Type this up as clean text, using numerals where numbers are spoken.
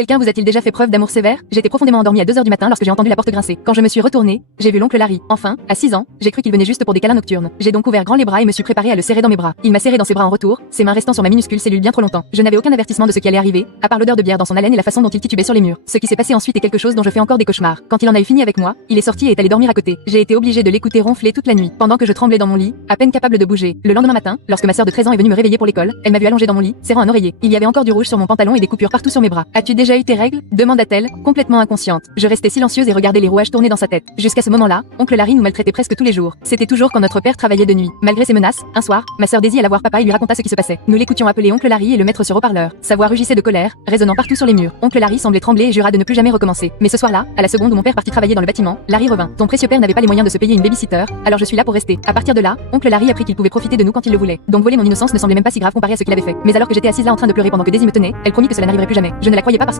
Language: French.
Quelqu'un vous a-t-il déjà fait preuve d'amour sévère? J'étais profondément endormie à 2 heures du matin lorsque j'ai entendu la porte grincer. Quand je me suis retournée, j'ai vu l'oncle Larry. Enfin, à 6 ans, j'ai cru qu'il venait juste pour des câlins nocturnes. J'ai donc ouvert grand les bras et me suis préparée à le serrer dans mes bras. Il m'a serré dans ses bras en retour, ses mains restant sur ma minuscule cellule bien trop longtemps. Je n'avais aucun avertissement de ce qui allait arriver, à part l'odeur de bière dans son haleine et la façon dont il titubait sur les murs. Ce qui s'est passé ensuite est quelque chose dont je fais encore des cauchemars. Quand il en a eu fini avec moi, il est sorti et est allé dormir à côté. J'ai été obligée de l'écouter ronfler toute la nuit, pendant que je tremblais dans mon lit, à peine capable de bouger. Le lendemain matin, lorsque ma sœur de 13 ans est venue me réveiller pour l'école, elle m'a vu allongée dans mon lit, serrant un oreiller. Il y avait encore du rouge sur mon pantalon et des coupures partout sur mes bras. As-tu déjà eu tes règles? Demanda-t-elle, complètement inconsciente. Je restais silencieuse et regardais les rouages tourner dans sa tête. Jusqu'à ce moment-là, oncle Larry nous maltraitait presque tous les jours. C'était toujours quand notre père travaillait de nuit. Malgré ses menaces, un soir, ma sœur Daisy alla voir papa et lui raconta ce qui se passait. Nous l'écoutions appeler oncle Larry et le mettre sur haut-parleur. Sa voix rugissait de colère, résonnant partout sur les murs. Oncle Larry semblait trembler et jura de ne plus jamais recommencer. Mais ce soir-là, à la seconde où mon père partit travailler dans le bâtiment, Larry revint. Ton précieux père n'avait pas les moyens de se payer une babysitter, alors je suis là pour rester. À partir de là, oncle Larry apprit qu'il pouvait profiter de nous quand il le voulait. Donc voler mon innocence ne semblait même pas si grave comparé à ce qu'il avait fait. Mais alors que j'étais assise là en train de pleurer pendant que Daisy me tenait, elle promit que cela n'arriverait plus jamais. Je ne la croyais pas parce